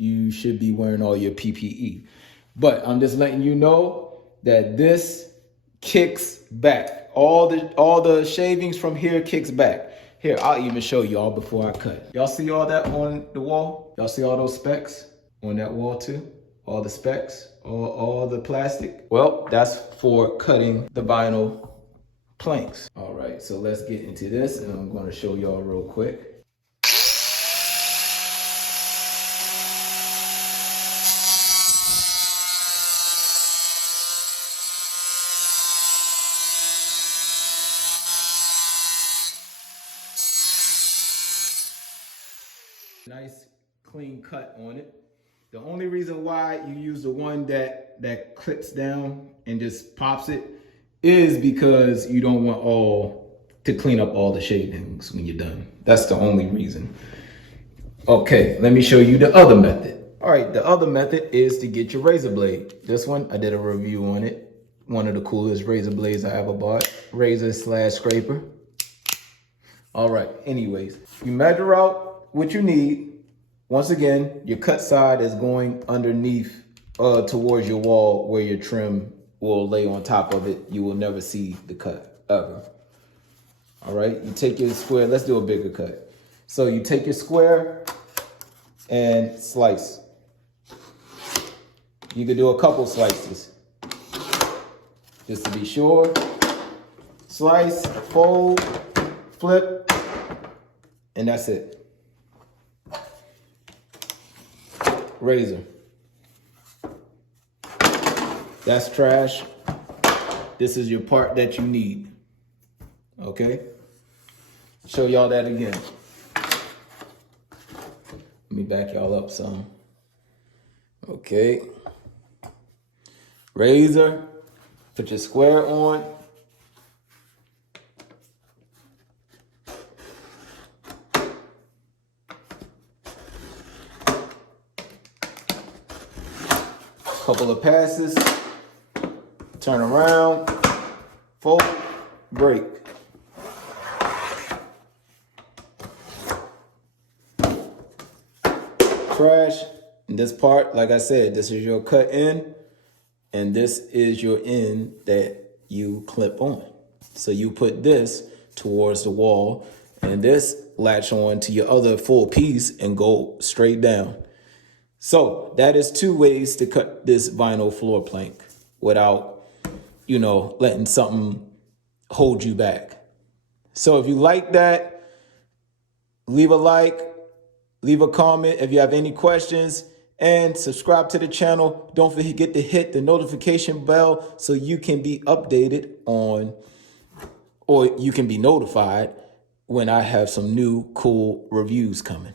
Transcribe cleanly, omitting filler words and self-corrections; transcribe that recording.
you should be wearing all your PPE. But I'm just letting you know that this kicks back. All the shavings from here kicks back. Here, I'll even show y'all before I cut. Y'all see all that on the wall? Y'all see all those specs on that wall too? All the specs, all the plastic? Well, that's for cutting the vinyl planks. All right, so let's get into this, and I'm gonna show y'all real quick. Nice clean cut on it. The only reason why you use the one that clips down and just pops it is because you don't want to clean up all the shavings when you're done. That's the only reason. Okay, let me show you the other method. All right, the other method is to get your razor blade. This one, I did a review on it. One of the coolest razor blades I ever bought. Razor/scraper. All right, anyways, you measure out what you need. Once again, your cut side is going underneath towards your wall where your trim will lay on top of it. You will never see the cut, ever. All right, you take your square. Let's do a bigger cut. So you take your square and slice. You could do a couple slices just to be sure. Slice, fold, flip, and that's it. Razor. That's trash. This is your part that you need. Okay? Show y'all that again. Let me back y'all up some. Okay. Razor. Put your square on. Couple of passes, turn around, fold, break. Trash. And this part, like I said, this is your cut end, and this is your end that you clip on. So you put this towards the wall, and this latch on to your other full piece and go straight down. So that is 2 ways to cut this vinyl floor plank without, letting something hold you back. So if you like that, leave a like, leave a comment if you have any questions, and subscribe to the channel. Don't forget to hit the notification bell so you can be updated or you can be notified when I have some new cool reviews coming.